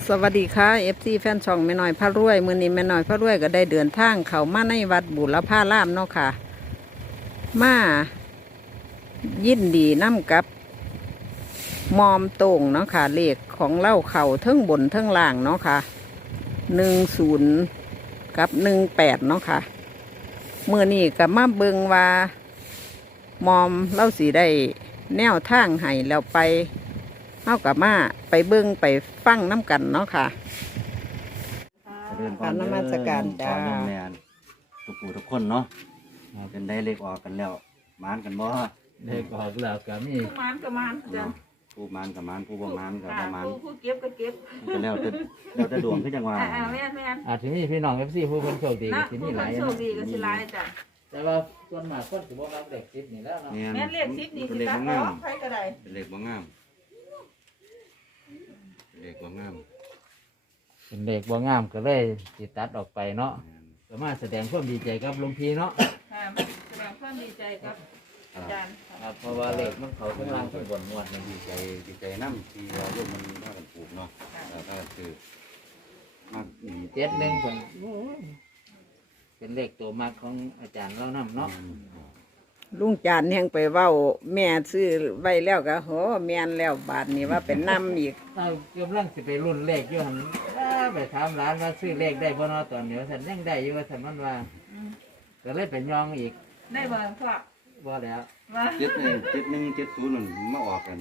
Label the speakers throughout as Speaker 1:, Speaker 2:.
Speaker 1: สวัสดีค่ะ FC แฟนช่องแม่น้อยพระรวยมื้อนี้แม่น้อยพระรวยก็ได้เดินทางเข้ามาในวัดบุรพารามเนาะค่ะมายินดีนำกับมอมโต่งเนาะค่ะเลขของเล่าเข่าเทิงบนเทิงล่างเนาะค่ะ10กับ18เนาะค่ะมื้อนี้ก็มาเบิ่งว่ามอมเล่าสิได้แนวทางให้แล้วไปเฮากับมาไปเบิ่งไปฟังน้ำกันเนาะค่ะการนมัสการจ้า
Speaker 2: แม่นทุกผู้ทุกคนเนาะเป็นได้เลขออกกันแล้วมานกันบ่
Speaker 3: เลขออกแล้วก็มี
Speaker 4: ผู้มันก็มันจ้ะ
Speaker 2: ผู้มานกับมานผู้บ่มานกับ
Speaker 4: ค่ะ
Speaker 2: บ่มาน
Speaker 4: ผู้เก็บก็เก็บ
Speaker 2: ก็แล้วแต่ดวงคือจังว่า
Speaker 4: แม่นแม่น
Speaker 3: อาจจะมีพี่น้อง FC ผู้คนโชคดี
Speaker 4: นะ
Speaker 3: ที่
Speaker 4: ผู้
Speaker 3: มีห
Speaker 4: ค
Speaker 3: ลาน ย
Speaker 4: โช
Speaker 3: นะ
Speaker 4: คดีก็สิหลายจ้ะ
Speaker 3: แต่ว่าส่วนมากคนสิบ่รับเลข10นี่แล้วเนาะ
Speaker 4: แม่นเลข10นี่
Speaker 2: เป็น
Speaker 4: สิ
Speaker 2: เลข
Speaker 4: ตัด
Speaker 2: บ่
Speaker 4: อง
Speaker 2: า
Speaker 4: อ
Speaker 2: ม
Speaker 4: กใครก็ได้
Speaker 2: เป็นเลขบ่งามเป็นเลขบ่งาม
Speaker 3: เป็นเลขบ่งามก็เลยสิตัดออกไปเนาะก็มาแสดงความดีใจกับหลวงพี่เนาะ
Speaker 4: ค่ะแสดงความดีใจครับอาจารย์
Speaker 3: ครับเพราะว่าเลขมันเขาข้างล่างข้างบนหมดนี่
Speaker 2: ดีใจนำที่เราร่วมมันพากันปลูกเนาะแล้วก็คือมากอี
Speaker 3: 71เพิ่นโอ้ยเป็นเลขตัวมากของอาจารย์เรานำเนาะ
Speaker 1: ลุงจานแห่งไปเว้าแม่ซื้อไว้แล้วก็โหแม่นแล้วบาทนี้ว่าเป็นน้ำอีก
Speaker 3: เอากำลังสิไปรุ่นเลขอยู่หั่นไปถามหลานว่าซื้อเลขได้บ่เนาะตอนนี้ว่าซั่นยังได้อยู่ว่าซั่นมันว่าก็เลยไปย่องอีก
Speaker 4: ได้บ่พ่อ
Speaker 3: บ่แล้ว
Speaker 4: ว่า
Speaker 2: 7170มันมาออกกัน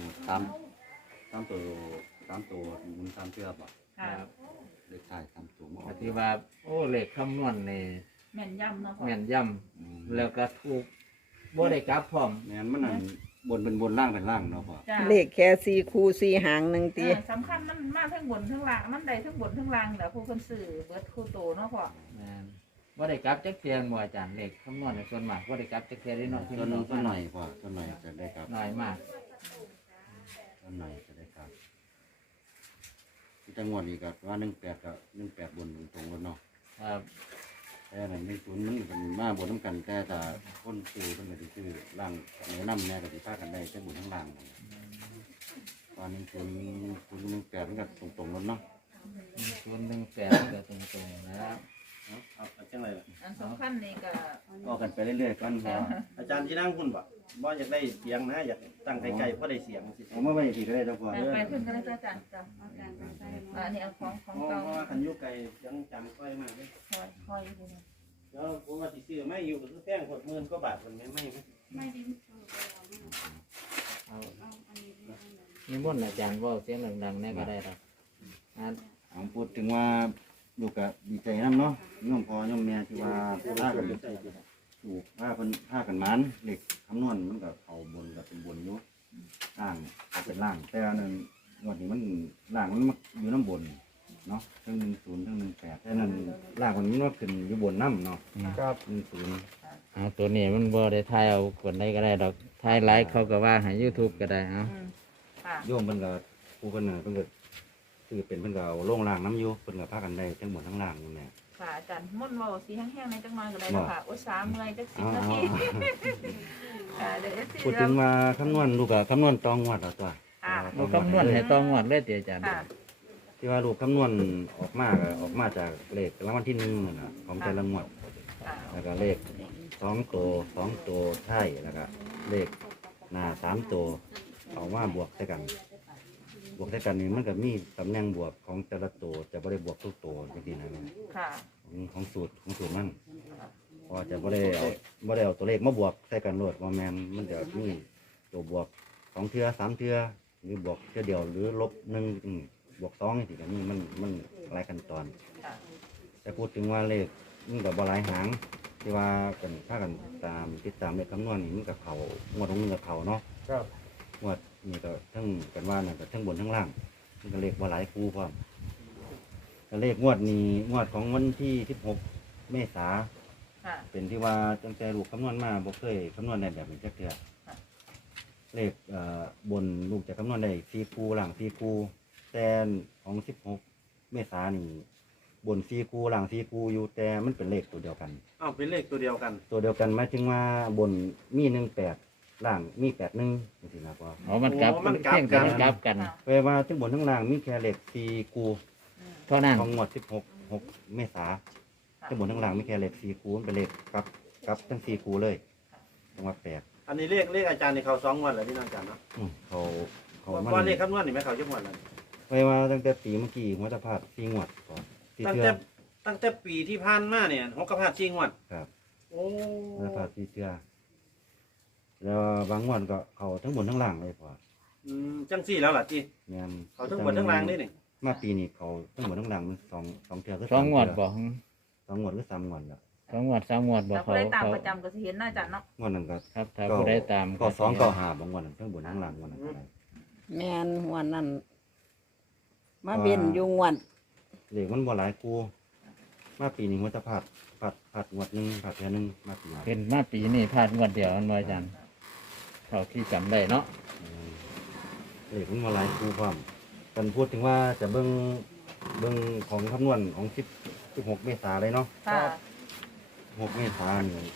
Speaker 2: ตามตัวมุนตามเทือกบ่
Speaker 4: ค่ะ
Speaker 2: เลขท้ายตามตัวมาอ
Speaker 3: ป
Speaker 2: อก
Speaker 3: ฏิว่าโอ้เลขคำนวณนี่
Speaker 4: แม่นย่ำเนาะพ่อ
Speaker 3: แม่นยำแล้วก็ถูกบ่ได้กลับพร้อม
Speaker 2: แม่นมันนั่นบนเป็นบนล่างเป็นล่างเนาะพ่อ
Speaker 4: จ้ะ
Speaker 1: เลขแค่4คู่4หางหนึงติ
Speaker 4: สำคัญมันมาทั้งบนทั้งล่างมันได้ทั้งบนทั้งล่างแหละผู้คนซื้อเบิดคู่โตเนาะพ่อ
Speaker 3: แม่นบ่ได้กลับจักเทียนบ่อาจารย์เลขคำนวณในส่วนมากบ่ได้กลับจักเทียนได้เนาะที่
Speaker 2: ต้น
Speaker 3: มัน
Speaker 2: ต้นหน่อยพ่อต้นหน่อยจะได้ครับ
Speaker 3: น้อยมาก
Speaker 2: ต้นหน่อยจะได้ครับที่จังหวัดนี้ก็ว่า18บนตรงๆแล้วเนาะ
Speaker 3: ครับ
Speaker 2: แต่นั่น10มันเป็นมาบนน้ำกันแต่ถ้าคนซื้อเพิ่นก็สิซื้อล่างเหนือนำแน่ก็สิพากันได้แต่บนทั้งล่างว่า1018มันก็ตรงๆแล้วเนาะ
Speaker 3: ส่วน18ก็ตรงๆนะครับ
Speaker 5: เอาจังไรล่ะ
Speaker 4: อันสำคัญนี่ก็
Speaker 2: ก็กันไปเรื่อยๆกันพอ
Speaker 5: อาจารย์ที่นั่งคุณบ่บ่อยากได้เสียงนะอยากตั้งไกลๆเพราะได้เสียงสิ
Speaker 2: ผมว่าไม่ดีก็ได้เจ้าพ่อ
Speaker 4: ไปขึ้นกันเลยจ้ะอาจารย์จ้ะอันนี้เอาของ
Speaker 5: เพ
Speaker 4: เก่า
Speaker 5: ราะว่าคันอยุไกลยังจำค่อยมากเลย
Speaker 4: คอยอยู่นี่
Speaker 5: แล้วผมว่าสิซื้อไม่อยู่ก็คือแพง60,000กว่าบาทมันไม่
Speaker 3: เอานิมนต์อาจารย์เว้าเสียงดังๆแน่ก็ได้ครับอ่า
Speaker 2: ผมพูดถึงว่าลูกก็ดีใจนํเนาะโยมพ่อโยมแม่ที่ว่าพากันถูกพากันหมานเลขคำนวณมันก็เข้าบนก็เป็นบนอยู่ล่างก็เป็นล่าง แต่อันนั้นงวดนี้มันล่างมันมาอยู่น้ำบนเนาะทั้ง10ทั้ง18แต่นั้นล่างมันมาขึ้นอยู่บนน้ำเนาะครับ10
Speaker 3: เอาตัวนี้มันบ่ได้ทายเอาคนใดก็ได้ดอกทายไลค์เขาก็ว่าให้ YouTube ก็ได้เอา
Speaker 4: ค่ะ
Speaker 2: โยมเพิ่นก็ผู้เพิ่นน่ะเพิ่นก็คือเป็นเพิ่นก็เอาลงล่างน้ำอยู่เพิ่นก็พากันได้ทั้งบนทั้งล่างอยู่แม่
Speaker 4: ค่ะอาจารย์ม่วนเว้าสีแห้งๆในจังหน่อยก็ได้แล้วค่ะอุตส่าห์เมื่อยจัก10นาทีค่ะเดี๋ยวสิ
Speaker 2: พูดถึงว่าคำนวณลูกก็คำนวณตองงวดเอาตัว
Speaker 4: ค่ะ
Speaker 3: เราคำนวณให้ต้องงวดเลยติอาจารย์
Speaker 4: ค่ะ
Speaker 2: ที่ว่าลูกคำนวณออกมาก็ออกมาจากเลขรางวัลที่1นั่นน่ะของแต่ละงวด
Speaker 4: ค่ะ
Speaker 2: แล้วก็เลข2ตัวท้ายแล้วก็เลขหน้า3ตัวเอามาบวกใส่กัน บวกใส่กันนี่มันก็มีตำแหน่งบวกของแต่ละตัวจะบ่ได้บวกทุกตัวจังซี่นะ
Speaker 4: ค่ะ
Speaker 2: ของสูตรมันเพอจะบ่ได้เอาตัวเลขมาบวกใส่กันโลดว่าแม่นมันจะมีตัวบวก2เทื่อ3เทื่อหรือบวกเทื่อเดียวหรือลบ1บวก2นี่สิก็มีมันหลายขั้นตอน
Speaker 4: ค่ะ
Speaker 2: แต่พูดถึงว่าเลขมันก็บ่หลายหางที่ว่ากันถ้ากันติดตามเลขคำนวณนี่มันก็เข้างวดของมันก็เข้าเนาะ
Speaker 5: ครับ
Speaker 2: งวดนี่ก็ทั้งกันว่าน่ะก็ทั้งบนทั้งล่างมันก็เลขบ่หลายคู่พร้อมแต่เลขงวดนี้งวดของวันที่16เมษา
Speaker 4: ค่ะ
Speaker 2: เป็นที่ว่าตั้งแต่ลูกคำนวณมาบ่เคยคำนวณได้แบบนี้จักเทื่อ
Speaker 4: ค่ะ
Speaker 2: เลขบนลูกจะคำนวณได้4คู่ล่าง4คู่แต่ของ16เมษายนนี่บน4คู่ล่าง4คู่อยู่แต่มันเป็นเลขตัวเดียวกัน
Speaker 5: อ้าวเป็นเลขตัวเดียวกัน
Speaker 2: ตัวเดียวกันหมายถึงว่าบนมี18 ล่างมี81จังซี่นะพอ
Speaker 3: อ๋อมันกลับมันเพียงแต่มันกลับกัน
Speaker 2: แปลว่าทั้งบนทั้งล่างมีแค่เลข4คู
Speaker 3: เท่านั้น
Speaker 2: ของงวด6เมษาทั้งบนทั้งล่างมีแค่เลข4คูมันเป็นเลขกับทั้ง4คูเลยจังหวัดแปลก
Speaker 5: อันนี้เลขอาจารย์นี่เขา2งวดแล้วที่น้องอาจารย์เนาะ
Speaker 2: เขา
Speaker 5: ว่าเลขคำนวณนี่แม่เขาจักงวดแล้ว
Speaker 2: ไปมาตั้งแต่ปีเมื่อกี้หัวตะพาด4งวดก่อนที่
Speaker 5: ตั้ง
Speaker 2: เทื่อ
Speaker 5: แต่ตั้งแต่ปีที่ผ่านมาเนี่ย6กับ5 4งวด
Speaker 2: ครับ
Speaker 5: โอ้
Speaker 2: หัวตะพาดที่เทื่อแล้วบางงวดก็เขาทั้งบนทั้งล่างเลยพอ
Speaker 5: จังซี่แล้วล่ะที่
Speaker 2: แม่น
Speaker 5: เขาทั้งบนทั้งล่างนี่นี่
Speaker 2: มาปีนี้เขาทั้งบนทั้งล่างมันสองเทื่อคือ
Speaker 3: สองงวดบ่
Speaker 2: 2งวดหรือ3งวดแล้ว
Speaker 3: 2 งวด 3 งวดบ่
Speaker 4: แต่
Speaker 3: เขา
Speaker 4: ผู้ได้ตาม
Speaker 3: เขา
Speaker 4: ประจำก็สิเห็นน่าจะเนาะ
Speaker 2: งวดนั้นก็
Speaker 3: ครับถ้าผู้ได้ตาม
Speaker 2: ก็2ก็5บางงวดนั้นทั้งบนทั้งล่างงวดนั้นก็ได้
Speaker 1: แม่นหัวนั่นมาเวียนอยู่งวด
Speaker 2: เลขมันบ่หลายคู่มาปีนี้หัวตะพาดงวดหนึงพาดเทื่อหนึงมาปีนี้
Speaker 3: เป็นมาปีนี้พลาดงวดเดียวมันบ่อาจารย์เท่าที่จำได้เนาะ
Speaker 2: เลขมันบ่หลายคู่พร้อมกันพูดถึงว่าจะเบิ่งของคำนวณของ16เมษายนเลยเนาะ
Speaker 4: ค่ะ
Speaker 2: 6เมษายนนี่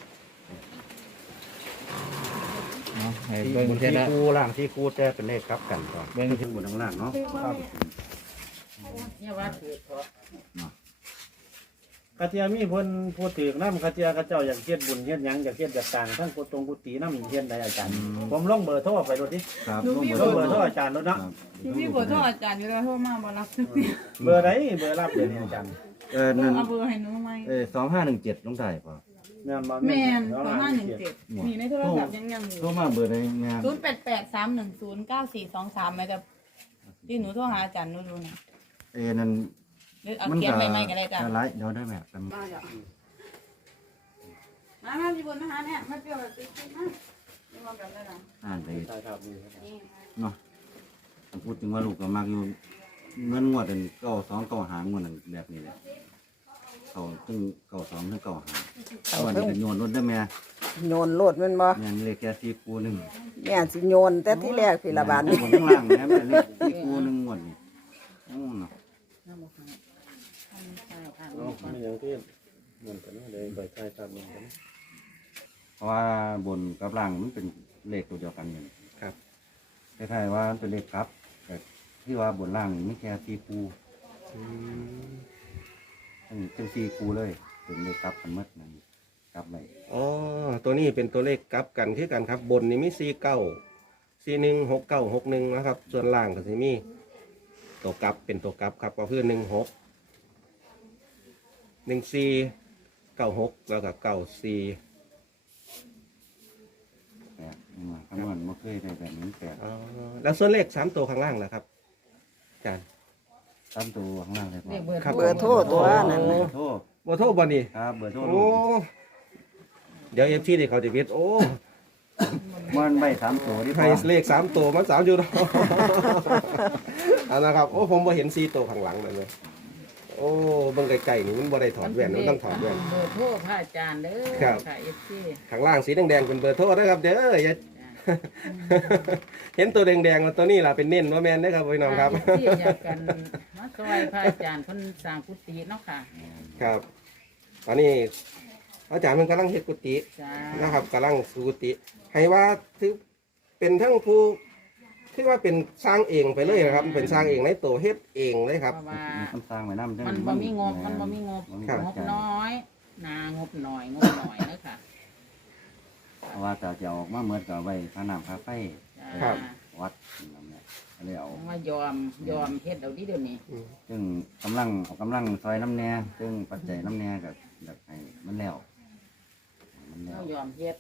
Speaker 3: เนาะให้
Speaker 2: ที่
Speaker 3: เบิ่ง
Speaker 2: บน
Speaker 3: เท่า
Speaker 2: ที่
Speaker 3: ละ
Speaker 2: คูล่างที่คูแต่เป็นเลขกลับกันก่อน
Speaker 3: เบิ่ง
Speaker 2: ที่บนข้างล่างเนาะครับ
Speaker 3: เนี่ยว่าถือ
Speaker 5: กะเทียมีเพิ่นพูดถึงนำกะเทียกะเจ้าอยากเฮ็ดบุญเฮ็ดหยังอยากเฮ็ดแบบต่างทั้งกุฏินำเฮ็ดได้อาจารย์ผมลงเบอร์โทรไปรถดิ
Speaker 2: ครับ
Speaker 5: ลงเบอร์โทรอาจารย์รถเนาะ
Speaker 6: พี่เบอร์โทรอาจารย์อยู่แล้วโทรมาบ่รับ
Speaker 5: เบอร์ใดเบอร์รับเดี๋ยวนี้อาจารย์
Speaker 2: นั่น
Speaker 6: เอาเบอร์ให้หนูไหม
Speaker 2: 2517ลงได้ป่ะ
Speaker 5: แม่นบ่
Speaker 6: แม่น
Speaker 5: เอา
Speaker 6: สอง
Speaker 5: ล่ะ
Speaker 6: ห้าหนึ่งเจ็ดมีในโทรศัพท์ยังอยู่
Speaker 2: โทรมาเบอร์ใดแม่
Speaker 6: 0883109423แม่จะที่หนูโทรหาอาจารย์หนูดูนะ
Speaker 2: นั่น
Speaker 6: หรือเอาเขียนใหม่ๆก็ได้จ้ะ
Speaker 2: ไลฟ์เดี๋ยวได้แม่เป็น
Speaker 6: มาจ้ะมาพี่บุญมาหาเนี่ยมาเปรี้ยวแบบติ๊กๆนะนี่มาแบบนั้นนะ
Speaker 2: อ่านไป
Speaker 5: ใช่ครับนี่ครับ
Speaker 6: นี่
Speaker 2: เนาะพูดถึงว่าลูกก็มักอยู่เงินงวดเป็น92 95งวดนั่นแบบนี้แหละเขาถึง92ถึง95
Speaker 1: เอา
Speaker 2: วัน
Speaker 1: เพิ่
Speaker 2: นี้
Speaker 1: ง
Speaker 2: ก็โยนรถได้แม่
Speaker 1: โยนโลดแมันบ่
Speaker 2: แม่นเลขแค่4คูนึง
Speaker 1: แม่สิโยนแต่ที่แรกพี่ละบาท
Speaker 2: นี่
Speaker 1: นี่
Speaker 2: บนข้างล่างแม่เลข4คูนึงงวดนี่เนาะ
Speaker 5: เอาไม่อย่างที่เหมือนกันเนาะเลยไปใช่ครับเหมือนกัน
Speaker 2: เพราะว่าบนกับล่างมันเป็นเลขตัวเดียวกันนี่ครับคล้ายๆว่ามันเป็นเลขครับแต่ที่ว่าบนล่างนี่มีแค่4คูเป็น4คูเลยเป็นเลขครับกันหมดนั่นครับไป
Speaker 7: อ๋อ ตัวนี้เป็นตัวเลขกลับกันคือกันครับ บนนี่มี416961นะครับ ส่วนล่างก็สิมีตัวกลับเป็นตัวกลับครับก็คือ16 1496แล้วก็94
Speaker 2: แปลกคำนวณไม่เคยได้แบบนี้แปลก
Speaker 7: อ๋อแล้วส่วนเลข3ตัวข้างล่างนะครับอาจารย์
Speaker 2: ตามตัวข้างล่างเลยพ่อ
Speaker 7: ครับ
Speaker 1: เบอร์โทรตัวนั้น
Speaker 2: เบอ
Speaker 1: น่ะ
Speaker 2: ร์โทร
Speaker 7: บ่โทรบ่นี่
Speaker 2: ครับเบอร์โทร
Speaker 7: โอ้เดี๋ยว FC นี่เขาจะเฮ็ดโอ้
Speaker 2: มันใบ3ตัวที่พ่
Speaker 7: ให้
Speaker 2: อ
Speaker 7: เลข3ตัวมัน3อยู่เนาะ เอานะครับโอ้ผมบ่เห็น4ตัวข้างหลังนั่นเลยโอ้เบิ่งไกลๆนี่มันบ่ได้ถอดแว่นมันต้องถอดแว่น
Speaker 6: เบอร์โทรพระอาจารย์เด้อ
Speaker 7: ครับ
Speaker 6: ค่ะ FC
Speaker 7: ข้างล่างสีแดงๆเป็นเบอร์โทรนะครับเด้ออย่า เห็นตัวแดงๆตัวนี้ล่ะเป็นเน้นว่าแมนได้อครับพี่น้องครับ
Speaker 6: ที่อยากกันมาซอยพระอาจารย์เพิ่นสร้างกุฏิเนาะค่ะ
Speaker 7: ครับตอนนี้อาจารย์มันกำลังเฮ็ดกุฏิ
Speaker 6: จ้า
Speaker 7: นะครับกำลังสู่กุฏิให้ว่าถือเป็นทั้งผู้ที่ว่าเป็นสร้างเองไปเลยนะครับ เป็นสร้างเองในตัวเฮ็ดเองเลยครับ
Speaker 6: เพราะว่า
Speaker 2: มันสร้างไว้น้ำจัง
Speaker 6: มันบ่มีงบมันบ่มีงบ
Speaker 7: ครับ
Speaker 6: งบน้อยนางบหน่อยงบหน่อยเด้อค่ะ
Speaker 2: เพราะว่าจะออกมาเหมือนกับไว้พระนามพระไฟ
Speaker 7: ครับ
Speaker 2: วัดนั่นแหละเลยเอา
Speaker 6: ว่ายอมเฮ็ดเอาดิเดี๋ยวนี้
Speaker 2: ซึ่งกำลังซอยน้ำแน่ซึ่งปัจจัยน้ำแน่กับอยากให้มันแล้วมันแล้ว
Speaker 6: เรายอมเฮ็ด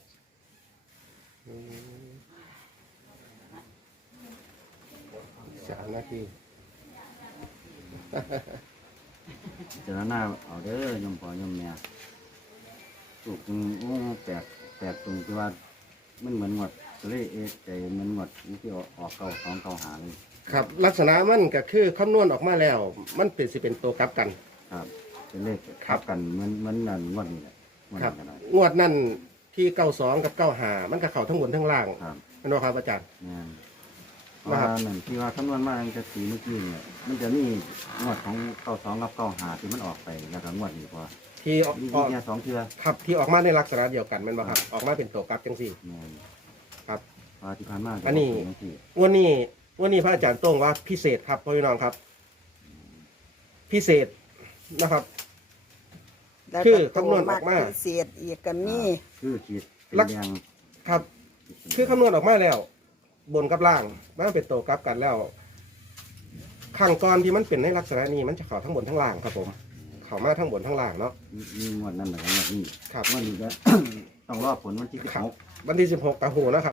Speaker 7: 3 นาที
Speaker 2: เจรนาเอาเด้อยมพ่อยมแม่ถูกจึงโอ้แปลกตรงที่ว่ามันเหมือนหมดก็เลยเอะใจเหมือนหมดที่ออกเก่าหาเลย
Speaker 7: ครับลักษณะมันก็คือคำนวณออกมาแล้ว มันเป็นสิเป็นตัวกลับกัน
Speaker 2: ครับเป็นเลขทับกันเหมือนนั่นงวดนี้แหละงวด
Speaker 7: ครับ
Speaker 2: นี้ก็ได้
Speaker 7: งวดนั่นที่92กับ95มันก็เข้าทั้งบนทั้งล่าง
Speaker 2: ครับ
Speaker 7: แม่นบ่ครับอาจารย์
Speaker 2: แม่นว่าหนึ่งที่ว่าคำนวณมาตั้งแต่ปีเมื่อกี้เนี่ยมันจะมีงวดของ92กับ95ที่มันออกไปแล้วก็งวดนี้พอ
Speaker 7: ที่ออก
Speaker 2: มีแค่2เทื่อ
Speaker 7: ครับที่ออกมาในลักษณะเดียวกันแมันบ่ครับออกมาเป็นตัวกลับจังซี่
Speaker 2: แม่นว่าที่ผ่านมา
Speaker 7: อันนี้ วันนี้พระอาจารย์โต้งว่าพิเศษครับพ่อพี่น้องครับ พิเศษนะครับ
Speaker 1: แล้ว
Speaker 7: คือ
Speaker 1: ก็
Speaker 7: คำนวณออกมา
Speaker 1: พิเศษอีกก็มี
Speaker 2: คือขีดเป็น
Speaker 7: ลัก
Speaker 2: แดง
Speaker 7: ครับ คือคำนวณออกมาแล้ว บนกับล่างมันเป็นตัวกลับกันแล้วข้างก่อนที่มันเป็นในลักษณะนี้มันจะเข้าทั้งบนทั้งล่างครับผม เข้ามาทั้งบนทั้งล่างเนาะ
Speaker 2: มีงวดนั้นเหมือนกันงวดนี้
Speaker 7: ครับ
Speaker 2: งวดนี้ก็ ต้องรอผลวันที่
Speaker 7: ครับ
Speaker 2: 16
Speaker 7: วันที่16ตาหูนะครับ